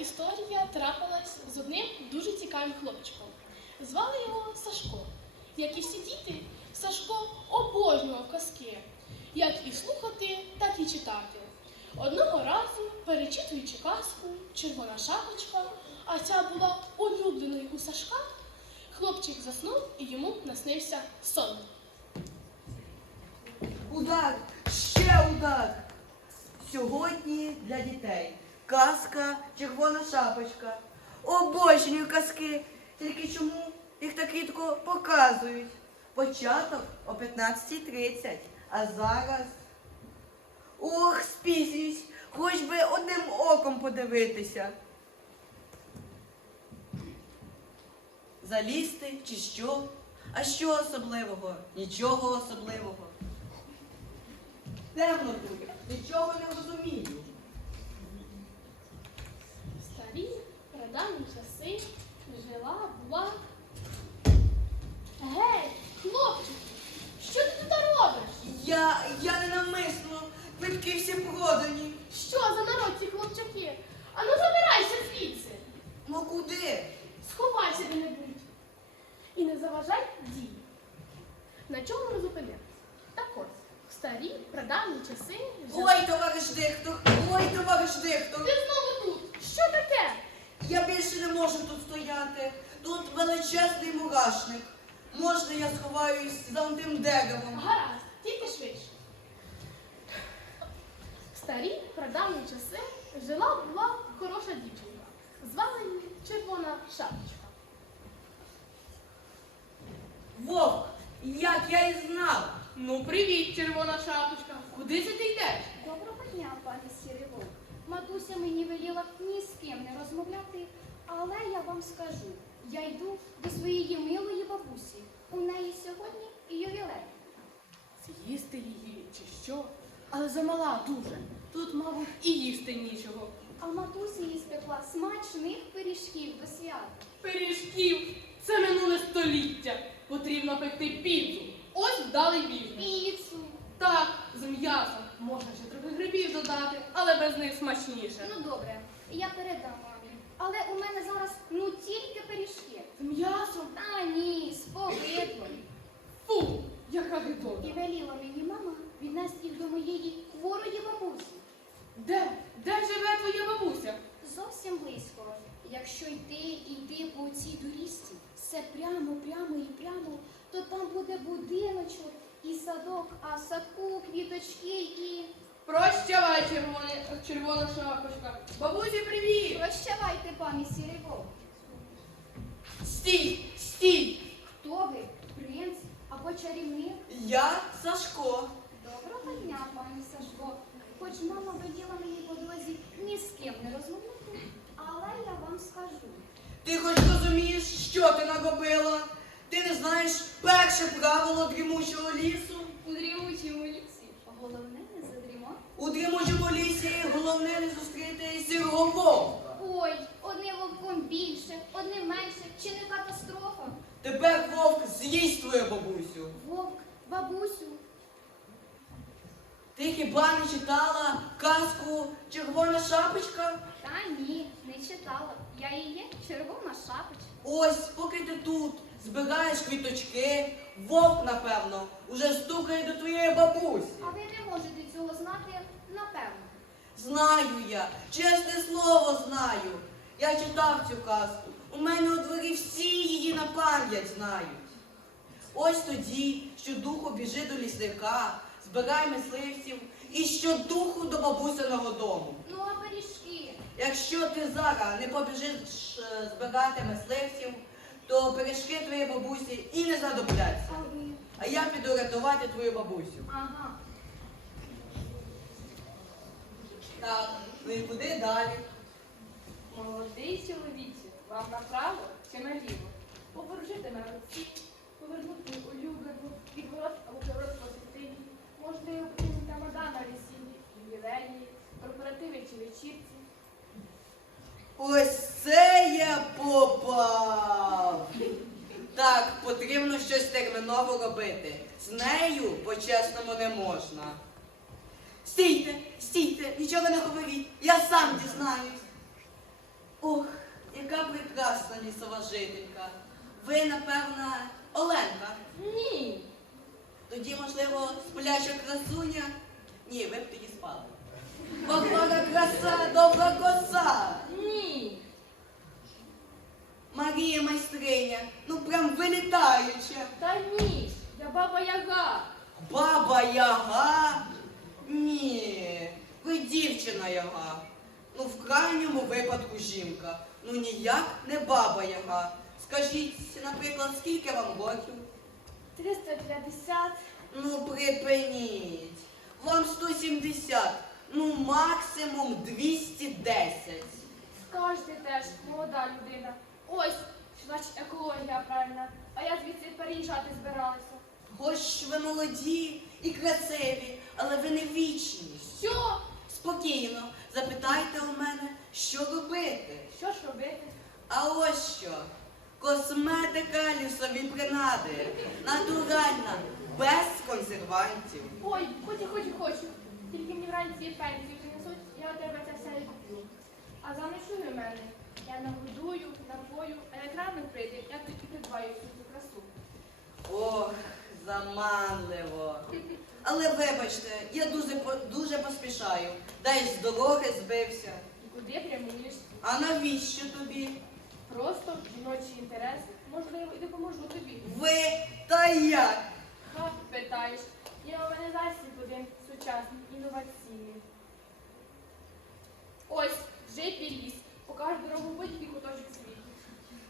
історія трапилась з одним дуже цікавим хлопчиком. Звали його Сашко. Як і всі діти, Сашко обожнював казки, як і слухати, так і читати. Одного разу, перечитуючи казку Червона шапочка, а ця була улюбленою у Сашка, хлопчик заснув і йому наснився сон. Удар! Ще удар! Сьогодні для дітей. Казка Червона шапочка. Обожнюю казки. Тільки чому їх так рідко показують? Початок о 15.30. А зараз. Ох, спізнююсь, хоч би одним оком подивитися. Залізти чи що? А що особливого? Нічого особливого. Темно тут, нічого не розумію. В старі прадавні часи жила була. Гей, хлопчику, що ти тут робиш? Я, я ненавмисно, квитки всі продані. Що за народ ці хлопчаки? Ану забирайся звідси. Ну куди? Сховайся де-небудь. І не заважай дії. На чому ми зупинилися? Так ось, в старі прадавні часи. Ой, товариш диктор, ой, товариш диктор. Ти знову тут. Що таке? Я більше не можу тут стояти. Тут величезний мурашник. Можна я сховаюсь за тим деревом? Гаразд, тільки швидше. В старі прадавні часи жила була хороша дівчинка. Звали її Червона Шапочка. Вовк, як я і знав. Ну, привіт, червона шапочка. Куди це ти йдеш? Доброго дня, пане Сірий Вовк. Матуся мені веліла ні з ким не розмовляти, але я вам скажу, я йду до своєї милої бабусі. У неї сьогодні ювілей. З'їсти її чи що? Але замала дуже. Тут, мабуть, і їсти нічого. А матуся їй спекла смачних пиріжків до свята. Пиріжків. Це минуле століття. Потрібно пекти піцу. Ось вдалий бізнес. Піцу. Так, з м'ясом. Можна ще трохи грибів додати, але без них смачніше. Ну добре, я передам мамі. Але у мене зараз ну тільки пиріжки. З м'ясом? Та ні, з повидлом. Фу, яка І веліла мені мама віднести їх до моєї хворої бабусі. Де? Де живе твоя бабуся? Зовсім близько. Якщо йти і йти по цій доріжці, все прямо, прямо і прямо, то там буде будиночок і садок, а в садку квіточки і. Прощавай, червоне, червона шапочка. Бабусі, привіт! Прощавайте, пані Сірий Вовк. Стій, стій! Хто ви? Принц або чарівник? Я Сашко. Доброго дня, пані Сашко. Хоч мама веліла мені по дорозі ні з ким не розмовляти, але я вам скажу. Ти хоч розумієш, що ти наробила? Перше правило дрімучого лісу? У дрімучому лісі головне не задрімати. У дрімучому лісі головне не зустріти сірого вовка. Ой, одним вовком більше, одним менше, чи не катастрофа? Тепер вовк з'їсть твою бабусю. Вовк, бабусю, Ти хіба не читала казку Червона шапочка? та ні, не читала. Я і є червона шапочка. Ось, поки ти тут збираєш квіточки, вовк, напевно, уже стукає до твоєї бабусі. А ви не можете цього знати, напевно. Знаю я, чесне слово знаю. Я читав цю казку. У мене у дворі всі її на пам'ять знають. Ось тоді, що духу біжи до лісника, збирай мисливців і що духу до бабусиного дому. Ну, а пиріжки? Якщо ти зараз не побіжиш е, збирати мисливців, то пиріжки твоєї бабусі і не знадобляться. А я піду рятувати твою бабусю. Ага. Так, ну і куди далі? Молодий чоловіче, вам направо чи наліво? Поворожити на руці, повернути улюблену, відворот або поворот по системі. Можна і окрім тамада на весіллі, ювілеї, корпоративи чи вечірці. Ось це я попав. Так, потрібно щось терміново робити. З нею по-чесному не можна. Стійте, стійте, нічого не говоріть, я сам дізнаюсь. Ох, яка прекрасна лісова жителька. Ви, напевно, Оленка. Ні. Тоді, можливо, спляча красуня? Ні, ви б тоді спали. Покора краса, добра коса. Ні. Марія майстриня, ну прям вилітаюча. Та ні. Я баба Яга. Баба Яга? Ні, ви дівчина Яга. Ну, в крайньому випадку жінка. Ну ніяк не баба Яга. Скажіть, наприклад, скільки вам років? 350. Ну, припиніть. Вам 170, ну максимум 210. Скажете теж, молода людина. Ось, значить, екологія правильна. А я звідси переїжджати збиралася. Хоч ви молоді і красиві, але ви не вічні. Що? Спокійно, запитайте у мене, що робити. Що ж робити? А ось що. Косметика, лісові принади. Натуральна, без консервантів. Ой, хочу, хочу, хочу. Тільки мені вранці пенсію принесуть, я у тебе це все і куплю. А заночуй у мене. Я нагодую, напою, а як рано прийде, я тоді придбаю всю цю красу. Ох, заманливо. Але вибачте, я дуже, по- дуже поспішаю. Десь з дороги збився. І куди прямуєш? А навіщо тобі? Просто жіночі інтереси, можливо, і допоможу тобі. Ви та як? Ха, питаєш. Є у мене засіб один сучасний, інноваційний. Ось, жити ліс, покаже дорогу в будь-який куточок світу.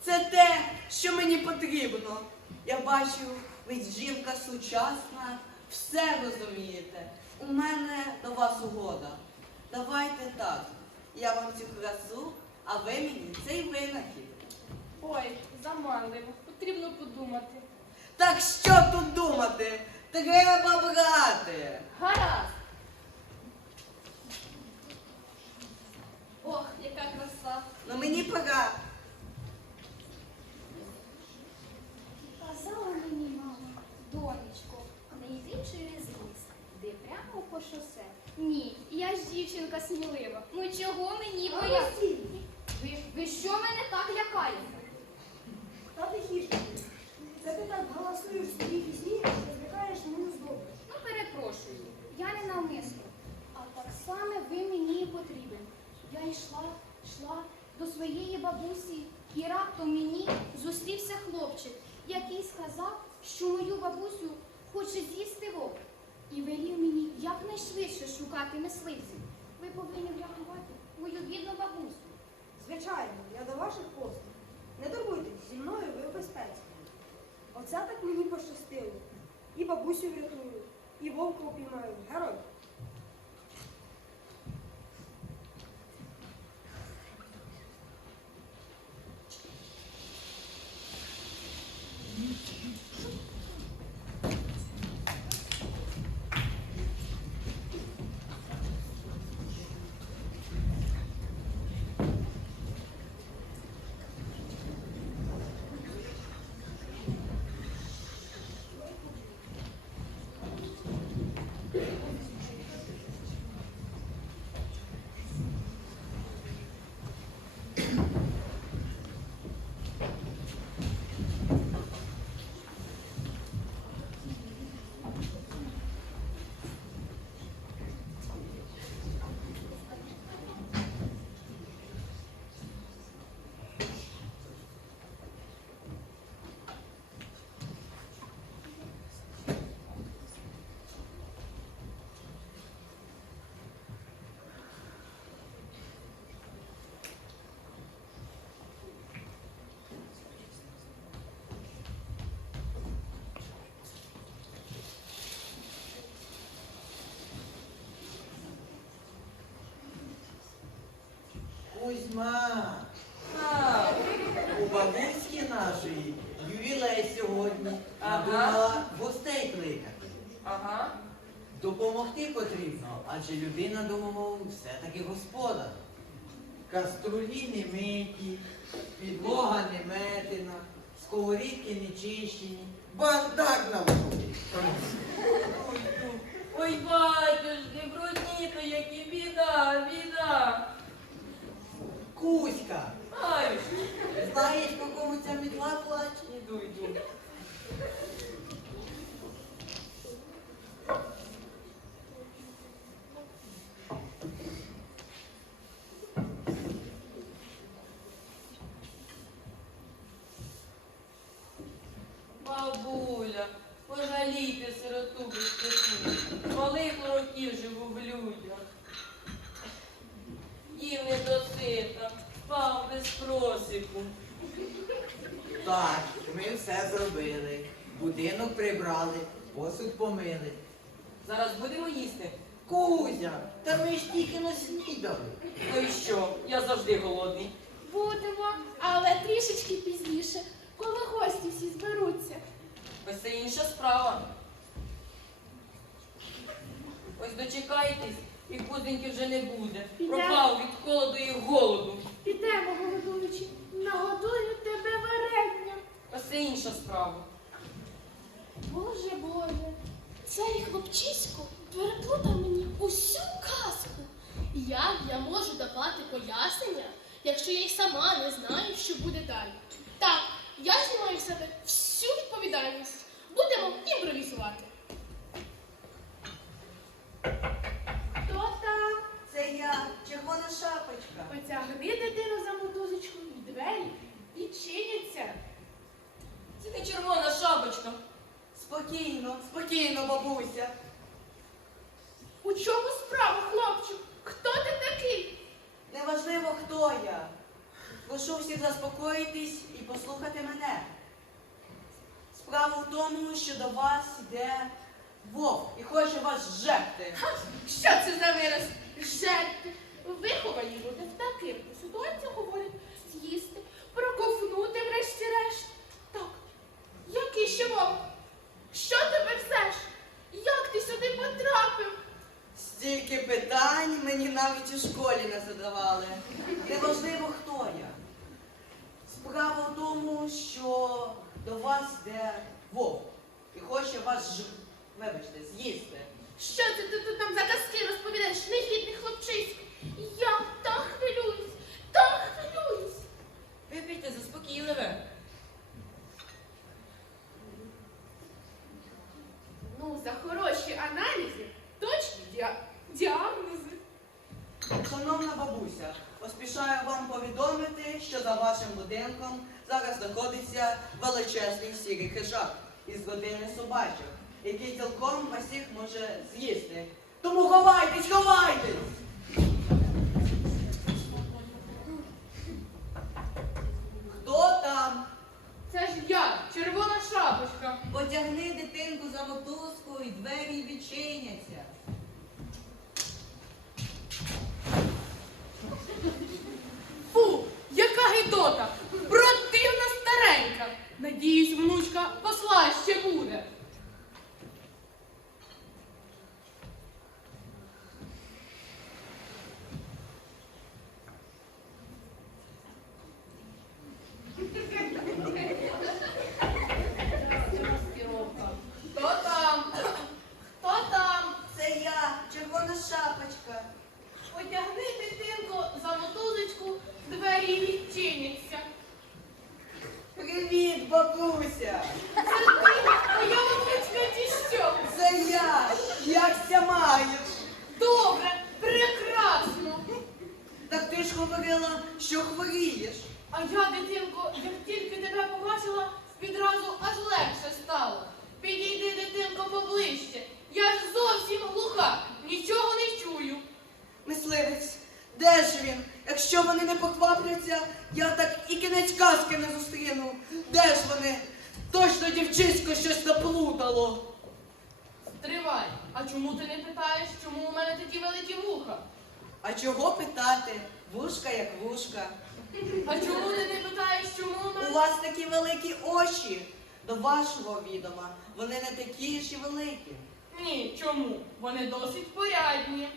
Це те, що мені потрібно. Я бачу, ви жінка сучасна, все розумієте. У мене до вас угода. Давайте так. Я вам цю красу, а ви мені цей винахід. Ой, заманливо, потрібно подумати. Так що тут думати? Треба брати. Гаразд! Ох, яка краса! Ну мені пора. Казала мені мама, донечко, не йди через ліс, йди прямо по шосе. Ні, я ж дівчинка смілива. Ну чого мені боятися? Ви, ви що мене так лякаєте? Та тихіше. Це ти так галасуєш в своїй пісні, що злякаєш мою здобич. Ну, перепрошую, я не навмисно. А так саме ви мені і потрібен. Я йшла, йшла до своєї бабусі, і раптом мені зустрівся хлопчик, який сказав, що мою бабусю хоче з'їсти вовк. І велів мені якнайшвидше шукати мисливців. Ви повинні врятувати мою бідну бабусю. Звичайно, я до ваших послуг. Не турбуйтесь, зі мною ви в безпеці. Оце так мені пощастило. І бабусю врятую, і вовка упіймаю. Герой. Кузьма, а, у бабуськи нашої ювілей сьогодні. Ага. Надумала гостей кликати. Ага. Допомогти потрібно, адже людина, думав, все-таки господар. Каструлі не миті, підлога не метена, сковорідки не чищені, бардак на вулиці. Ой, батюшки, брудні то які біда, біда. Кузька. Ай, знаєш, по кому ця мітла плаче? Іду, йду. Бабуля, пожалійте сироту безпеку. Малих років живу в людях. Їв не досита, спав без просіку. Так, ми все зробили. Будинок прибрали, посуд помили. Зараз будемо їсти. Кузя, та ми ж тільки наснідали. Ну і що? Я завжди голодний. Будемо, але трішечки пізніше, коли гості всі зберуться. Ось це інша справа. Ось дочекайтесь, і кузеньки вже не буде. Пропав від холоду і голоду. Підемо, голодуючи, нагодую тебе варенням. Ось це інша справа. Боже, Боже, цей хлопчисько переплутав мені усю казку. Як я можу давати пояснення, якщо я й сама не знаю, що буде далі? Так, я знімаю з себе всю відповідальність. Будемо імпровізувати. Хто там? Це я, червона шапочка. Потягни дитину за мотузочку в двері і чиняться. Це не червона шапочка. Спокійно, спокійно, бабуся. У чому справа, хлопчик? Хто ти такий? Неважливо, хто я. Прошу всіх заспокоїтись і послухати мене. Справа в тому, що до вас йде вовк і хоче вас жерти. Що це за вираз? Жерти. Виховані люди в таких ситуаціях говорять з'їсти, проковнути врешті-решт. Так, який ще вовк? Що тебе всеш? Як ти сюди потрапив? Стільки питань мені навіть у школі не задавали. Неважливо, хто я. Справа в тому, що до вас йде вовк і хоче вас ж... вибачте, з'їсти. Що це ти тут нам за казки розповідаєш, негідний хлопчисько? Я так хвилююсь, так хвилююсь. Випийте заспокійливе. Ну, за хороші аналізи, точні діа- діагнози. Шановна бабуся, поспішаю вам повідомити, що за вашим будинком зараз знаходиться величезний сірий хижак із родини собачок, який цілком вас всіх може з'їсти. Тому ховайтесь, ховайтесь! Хто там? Це ж я, червона шапочка. Потягни дитинку за мотузку і двері відчиняться. Фу, яка гидота! Противна старенька! Надіюсь, внучка послаще буде. Хто там? Хто там? Це я, червона шапочка. Потягни дитинку за мотузочку, двері відчиняться. Привіт, бабуся! Це ти, моя мамочка, чи що? Це я! Якся маєш? Добре, прекрасно. Так ти ж говорила, що хворієш. А я, дитинко, як тільки тебе побачила, відразу аж легше стало. Підійди, дитинко, поближче. Я ж зовсім глуха, нічого не чую. Мисливець, де ж він? Якщо вони не поквапляться, я так і кінець казки не зустріну. Де ж вони? Точно дівчисько щось наплутало. Стривай, а чому ти не питаєш, чому у мене такі великі вуха? А чого питати? Вушка як вушка. А чому ти не питаєш, чому у мене? У вас такі великі очі. До вашого відома. Вони не такі ж і великі. Ні, чому? Вони досить порядні.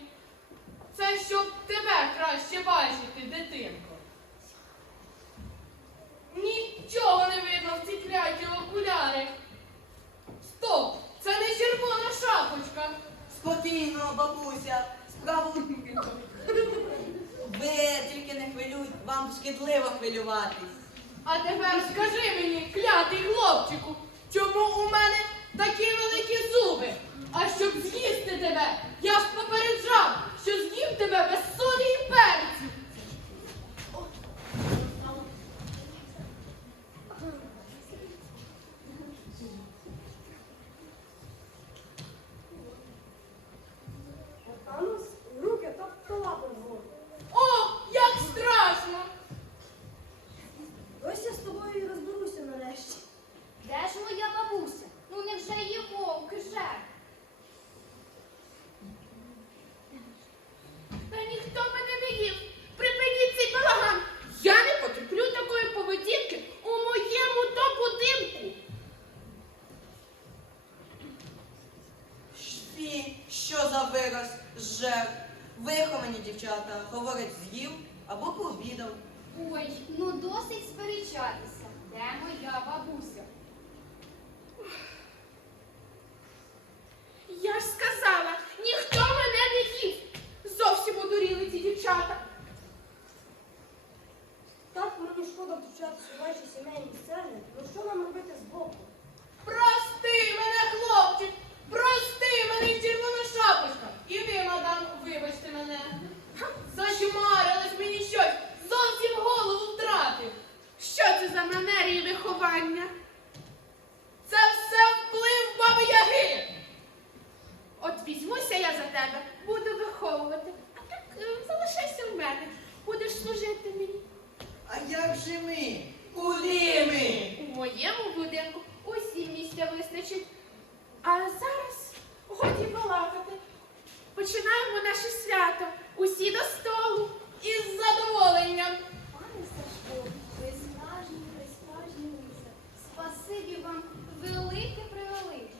Це щоб тебе краще бачити, дитинко. Нічого не видно в ці кляті окуляри. Стоп! Це не червона шапочка. Спокійно, бабуся, справу ви тільки не хвилюйте, вам шкідливо хвилюватись. А тепер скажи мені, клятий хлопчику, чому у мене такі великі зуби? А щоб з'їсти тебе, я ж попереду тебе без будеш служити мені. А як же ми? Куди ми? У моєму будинку усі місця вистачить. А зараз годі балакати. Починаємо наше свято. Усі до столу із задоволенням. Пане Сашко, ви справжній, присправжній місце. Спасибі вам велике превелике.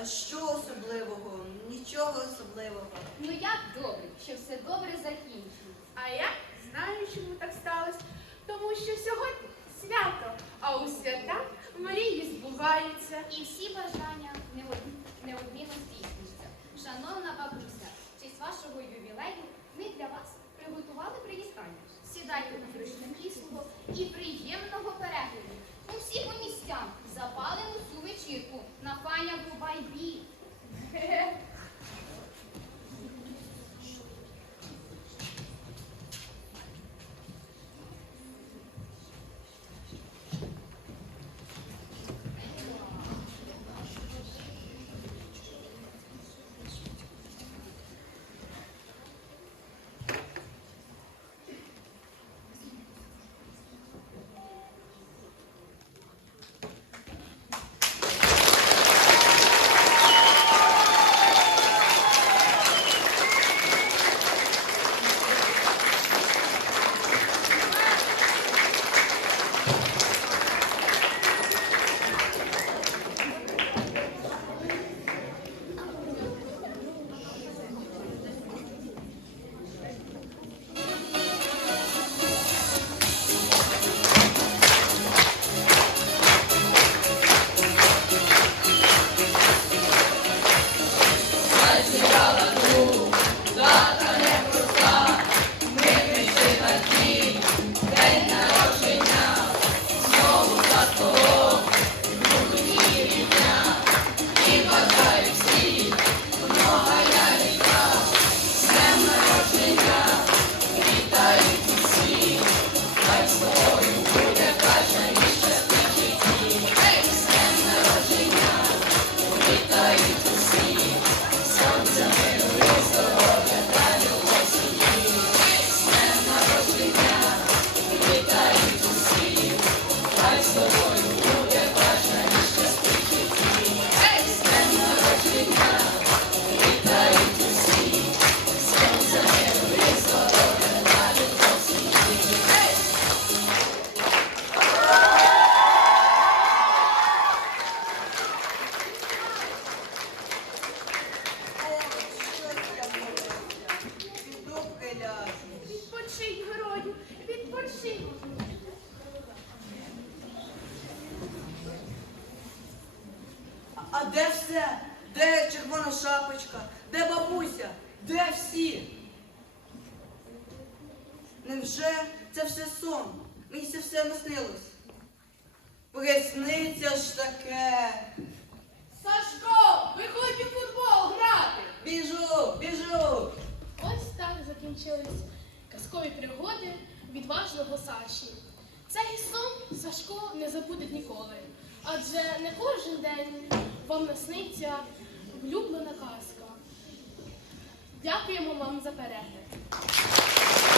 А що особливого? Нічого особливого. Ну як добре, що все добре закінчилось. А як знаю, чому так сталося, тому що сьогодні свято, а у свята мрії збуваються. І всі бажання не 감사합니다. Вже це все сон? Мені це все наснилось. Присниться ж таке. Сашко, виходь у футбол грати! Біжу, біжу! Ось так закінчились казкові пригоди відважного Саші. Цей сон Сашко не забуде ніколи. Адже не кожен день вам насниться влюблена казка. Дякуємо вам за перегляд.